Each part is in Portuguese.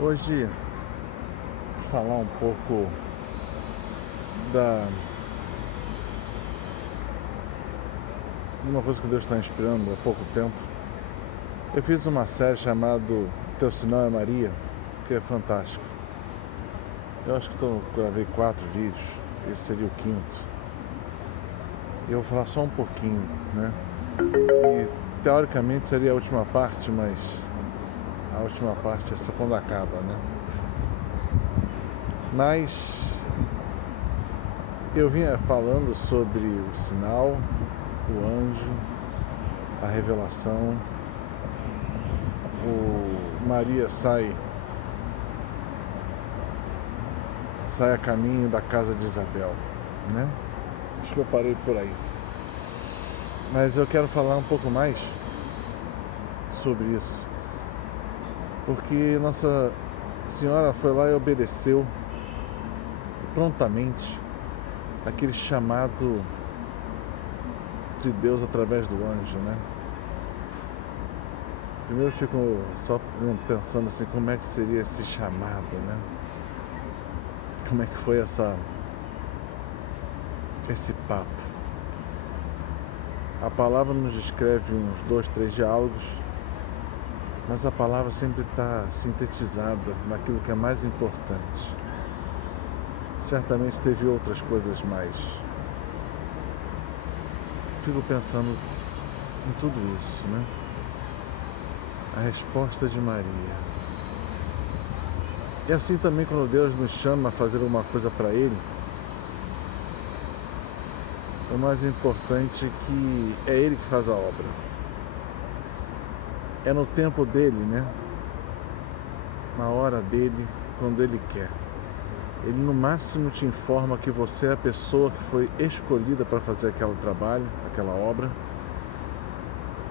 Hoje falar um pouco da de uma coisa que Deus está inspirando há pouco tempo. Eu fiz uma série chamada Teu Sinal é Maria, que é fantástico. Eu acho que gravei 4 vídeos, esse seria o 5º. Eu vou falar só um pouquinho, né? E teoricamente seria a última parte, mas a última parte é só quando acaba, né? Mas eu vinha falando sobre o sinal, o anjo, a revelação. Maria sai a caminho da casa de Isabel, né? Acho que eu parei por aí. Mas eu quero falar um pouco mais sobre isso, porque Nossa Senhora foi lá e obedeceu prontamente aquele chamado de Deus através do anjo, né? Primeiro eu fico só pensando assim, como é que seria esse chamado, né? Como é que foi esse papo? A palavra nos descreve uns 2, 3 diálogos, mas a palavra sempre está sintetizada naquilo que é mais importante. Certamente teve outras coisas mais. Fico pensando em tudo isso, né? A resposta de Maria. E assim também quando Deus nos chama a fazer alguma coisa para Ele, o mais importante é que é Ele que faz a obra. É no tempo dele, né? Na hora dele, quando Ele quer. Ele no máximo te informa que você é a pessoa que foi escolhida para fazer aquele trabalho, aquela obra,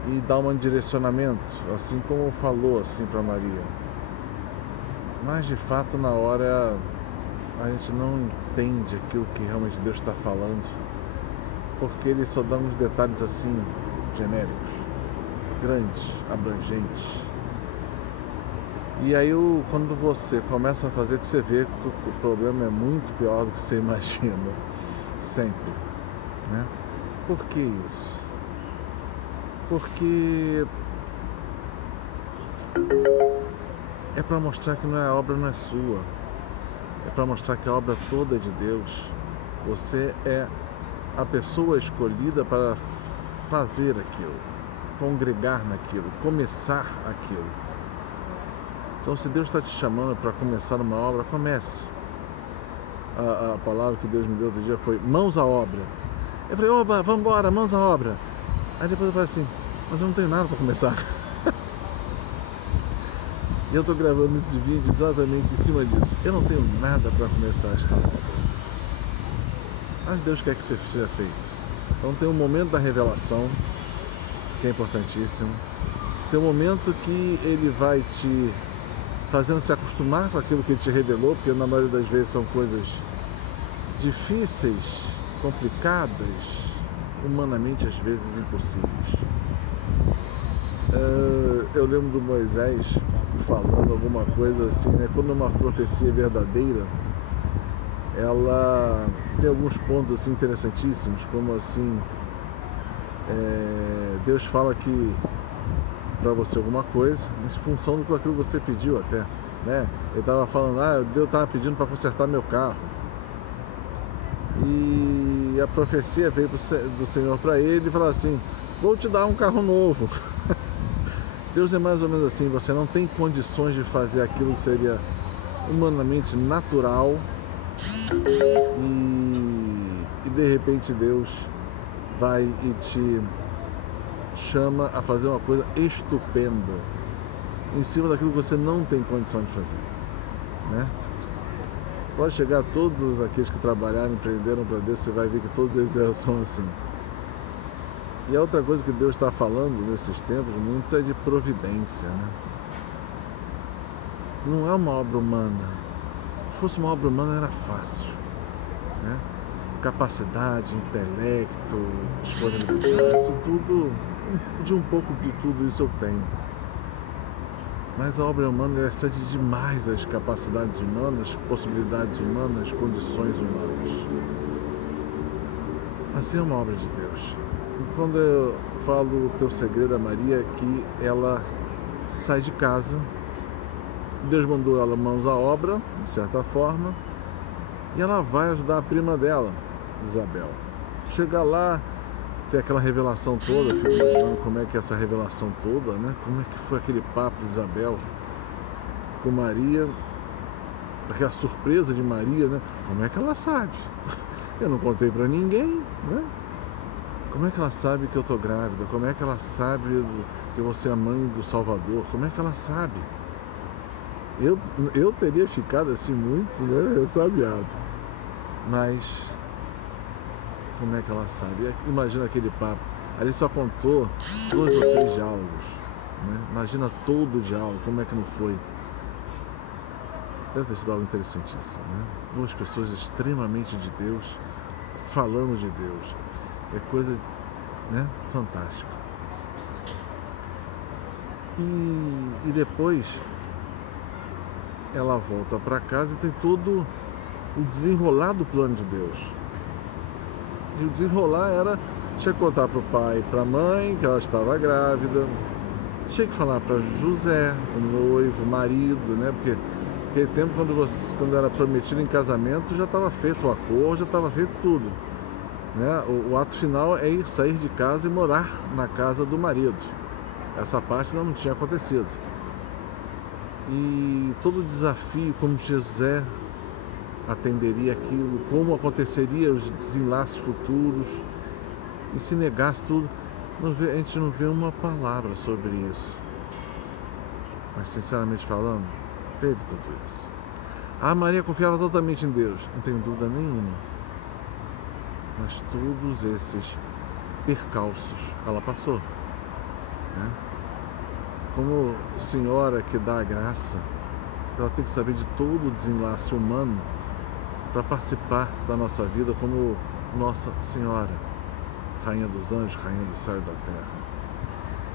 e dá um direcionamento, assim como falou assim para Maria. Mas de fato na hora a gente não entende aquilo que realmente Deus está falando, porque Ele só dá uns detalhes assim genéricos, grandes, abrangentes. E aí quando você começa a fazer, que você vê que o problema é muito pior do que você imagina, sempre, né? Por que isso? Porque é para mostrar que a obra não é sua, é para mostrar que a obra toda é de Deus. Você é a pessoa escolhida para fazer aquilo, congregar naquilo, começar aquilo. Então, se Deus está te chamando para começar uma obra, comece. A palavra que Deus me deu outro dia foi mãos à obra. Eu falei, oba, vamos embora, mãos à obra. Aí depois eu falei assim, mas eu não tenho nada para começar. E eu estou gravando esse vídeo exatamente em cima disso. Eu não tenho nada para começar esta obra, mas Deus quer que seja feito. Então tem um momento da revelação, que é importantíssimo. Tem um momento que Ele vai te fazendo se acostumar com aquilo que Ele te revelou, porque na maioria das vezes são coisas difíceis, complicadas, humanamente às vezes impossíveis. Eu lembro do Moisés falando alguma coisa assim, né? Quando uma profecia é verdadeira, ela tem alguns pontos assim interessantíssimos, como assim, Deus fala que para você alguma coisa, em função do que você pediu até, né? Ele estava falando, Deus estava pedindo para consertar meu carro. E a profecia veio do Senhor para ele e falou assim, vou te dar um carro novo. Deus é mais ou menos assim, você não tem condições de fazer aquilo que seria humanamente natural e de repente Deus vai e te chama a fazer uma coisa estupenda em cima daquilo que você não tem condição de fazer, né? Pode chegar todos aqueles que trabalharam, empreenderam para Deus, você vai ver que todos eles são assim. E a outra coisa que Deus está falando nesses tempos muito é de providência, né? Não é uma obra humana. Se fosse uma obra humana era fácil, né? Capacidade, intelecto, disponibilidade, isso tudo, de um pouco de tudo isso eu tenho. Mas a obra humana ela excede demais as capacidades humanas, possibilidades humanas, condições humanas. Assim é uma obra de Deus. E quando eu falo o teu segredo a Maria, é que ela sai de casa, Deus mandou ela mãos à obra, de certa forma, e ela vai ajudar a prima dela, Isabel. Chega lá, tem aquela revelação toda, fico imaginando como é que é essa revelação toda, né? Como é que foi aquele papo de Isabel com Maria, aquela surpresa de Maria, né? Como é que ela sabe? Eu não contei pra ninguém, né? Como é que ela sabe que eu tô grávida? Como é que ela sabe que eu vou ser a mãe do Salvador? Como é que ela sabe? Eu teria ficado assim muito, né, ressabiado. Mas como é que ela sabe? Imagina aquele papo. Ali só contou 2 ou 3 diálogos, né? Imagina todo o diálogo, como é que não foi? Deve ter sido algo interessantíssimo, né? 2 pessoas extremamente de Deus, falando de Deus. É coisa, né, fantástica. E depois ela volta para casa e tem todo o desenrolar do plano de Deus. E o desenrolar era, tinha que contar para o pai e para a mãe que ela estava grávida, tinha que falar para José, o noivo, o marido, né? Porque naquele tempo, quando era prometido em casamento, já estava feito o acordo, já estava feito tudo, né? O ato final é sair de casa e morar na casa do marido. Essa parte não tinha acontecido. E todo o desafio, como José atenderia aquilo, como aconteceria os desenlaces futuros, e se negasse tudo, a gente não vê uma palavra sobre isso. Mas sinceramente falando, teve tudo isso. A Maria confiava totalmente em Deus, não tenho dúvida nenhuma. Mas todos esses percalços ela passou, né? Como senhora que dá a graça, ela tem que saber de todo o desenlace humano para participar da nossa vida como Nossa Senhora, Rainha dos Anjos, Rainha do Céu e da Terra.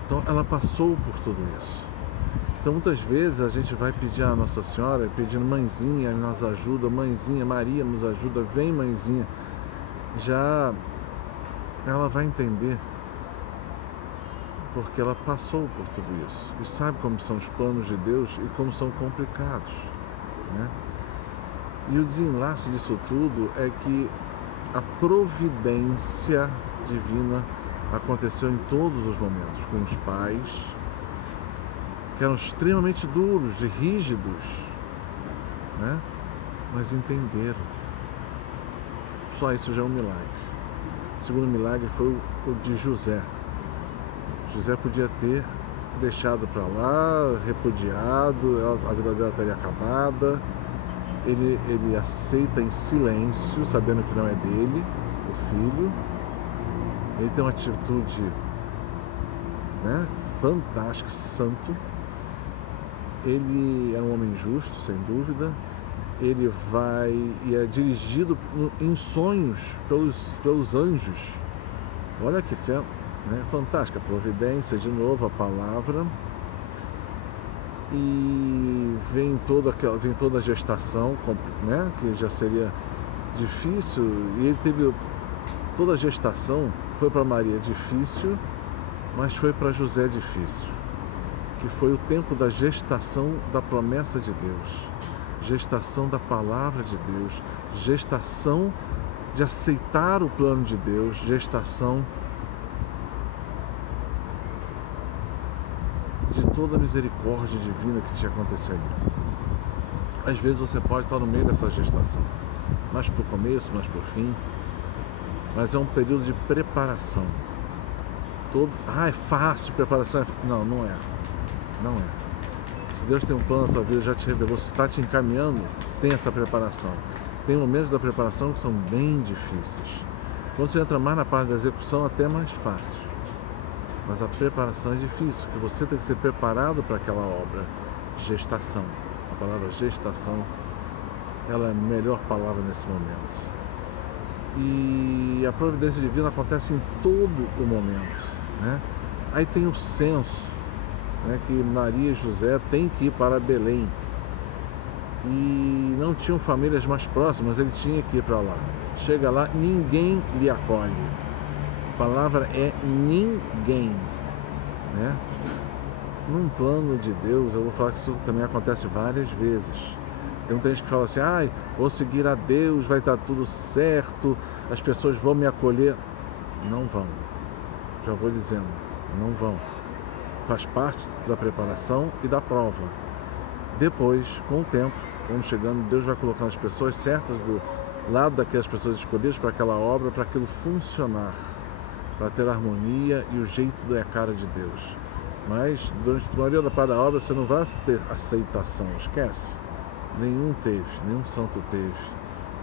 Então ela passou por tudo isso. Então muitas vezes a gente vai pedir a Nossa Senhora, pedindo: mãezinha, nos ajuda, mãezinha, Maria nos ajuda, vem mãezinha. Já ela vai entender, porque ela passou por tudo isso e sabe como são os planos de Deus e como são complicados, né? E o desenlace disso tudo é que a providência divina aconteceu em todos os momentos, com os pais, que eram extremamente duros e rígidos, né? Mas entenderam. Só isso já é um milagre. O segundo milagre foi o de José. José podia ter deixado para lá, repudiado, a vida dela estaria acabada. Ele aceita em silêncio, sabendo que não é dele, o filho. Ele tem uma atitude, né, fantástica, santo. Ele é um homem justo, sem dúvida. Ele vai e é dirigido em sonhos pelos anjos. Olha que fé, né? Fantástica. Providência, de novo, a palavra. E vem toda a gestação, né? Que já seria difícil. E ele teve toda a gestação. Foi para Maria difícil, mas foi para José difícil. Que foi o tempo da gestação da promessa de Deus. Gestação da palavra de Deus, gestação de aceitar o plano de Deus, gestação de toda a misericórdia divina que tinha acontecido ali. Às vezes você pode estar no meio dessa gestação, mais para o começo, mais para o fim, mas é um período de preparação. É fácil, preparação Não, não é. Não é. Se Deus tem um plano na tua vida, já te revelou, se está te encaminhando, tem essa preparação. Tem momentos da preparação que são bem difíceis. Quando você entra mais na parte da execução, até é mais fácil. Mas a preparação é difícil, porque você tem que ser preparado para aquela obra. Gestação. A palavra gestação, ela é a melhor palavra nesse momento. E a providência divina acontece em todo o momento, né? Aí tem o senso né, que Maria e José têm que ir para Belém. E não tinham famílias mais próximas, ele tinha que ir para lá. Chega lá, ninguém lhe acolhe. A palavra é ninguém, né? Num plano de Deus, eu vou falar que isso também acontece várias vezes. Tem muita gente que fala assim, vou seguir a Deus, vai estar tudo certo, as pessoas vão me acolher. Não vão. Já vou dizendo, não vão. Faz parte da preparação e da prova. Depois, com o tempo, vamos chegando, Deus vai colocando as pessoas certas do lado daquelas pessoas escolhidas para aquela obra, para aquilo funcionar, para ter harmonia e o jeito da cara de Deus. Mas durante a maioria da parte da obra você não vai ter aceitação, esquece. Nenhum teve, nenhum santo teve,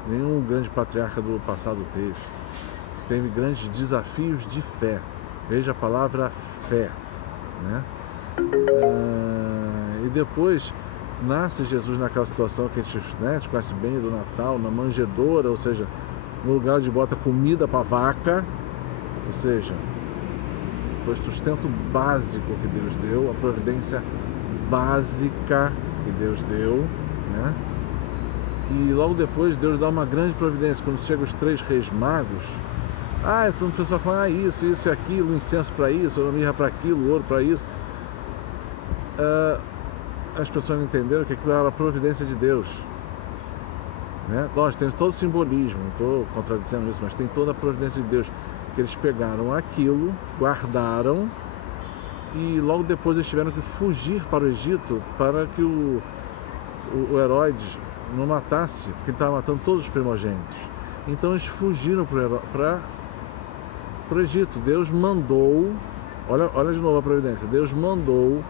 nenhum grande patriarca do passado teve. Você teve grandes desafios de fé. Veja a palavra fé, né? E depois nasce Jesus naquela situação que a gente conhece bem do Natal, na manjedoura, ou seja, no lugar onde bota comida para vaca, ou seja, foi o sustento básico que Deus deu, a providência básica que Deus deu, né? E logo depois Deus dá uma grande providência, quando chegam os 3 reis magos. Então o pessoal fala, isso e aquilo, incenso para isso, mirra para aquilo, ouro para isso. As pessoas não entenderam que aquilo era a providência de Deus, né? Lógico, tem todo o simbolismo, não estou contradizendo isso, mas tem toda a providência de Deus, que eles pegaram aquilo, guardaram, e logo depois eles tiveram que fugir para o Egito, para que o Herodes não matasse, porque ele estava matando todos os primogênitos. Então eles fugiram para o Egito. Deus mandou, olha de novo a providência, Deus mandou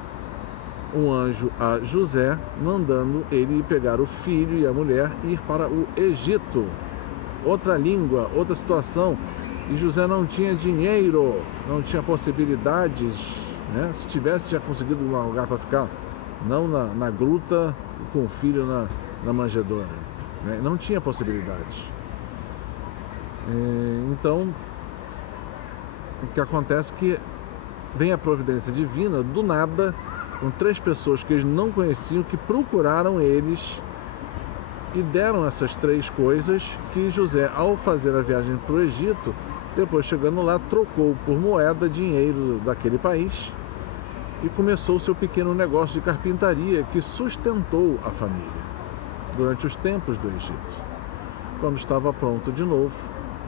um anjo a José, mandando ele pegar o filho e a mulher e ir para o Egito. Outra língua, outra situação. E José não tinha dinheiro, não tinha possibilidades, né? Se tivesse, tinha conseguido um lugar para ficar, não na gruta com o filho na manjedoura, né? Não tinha possibilidades. Então, o que acontece é que vem a providência divina, do nada, com 3 pessoas que eles não conheciam, que procuraram eles e deram essas 3 coisas que José, ao fazer a viagem para o Egito, depois chegando lá, trocou por moeda, dinheiro daquele país e começou o seu pequeno negócio de carpintaria que sustentou a família durante os tempos do Egito. Quando estava pronto de novo,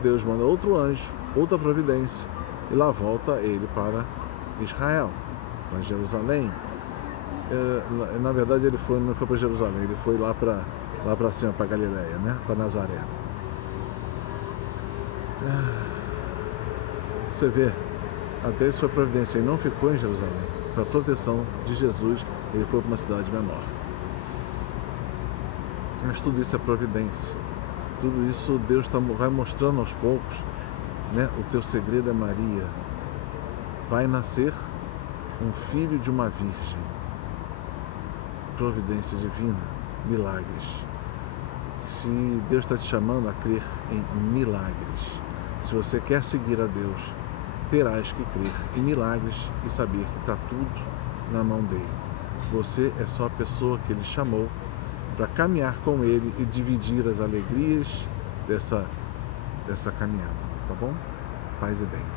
Deus manda outro anjo, outra providência, e lá volta ele para Israel, para Jerusalém. Na verdade ele não foi para Jerusalém, ele foi lá para cima, para Galileia, né? Para Nazaré. Você vê, até sua providência, ele não ficou em Jerusalém. Para a proteção de Jesus, ele foi para uma cidade menor. Mas tudo isso é providência. Tudo isso Deus vai mostrando aos poucos, né? O teu segredo é Maria. Vai nascer um filho de uma virgem. Providência divina, milagres. Se Deus está te chamando a crer em milagres, se você quer seguir a Deus, terás que crer em milagres e saber que está tudo na mão dele. Você é só a pessoa que ele chamou para caminhar com ele e dividir as alegrias dessa caminhada, tá bom? Paz e bem.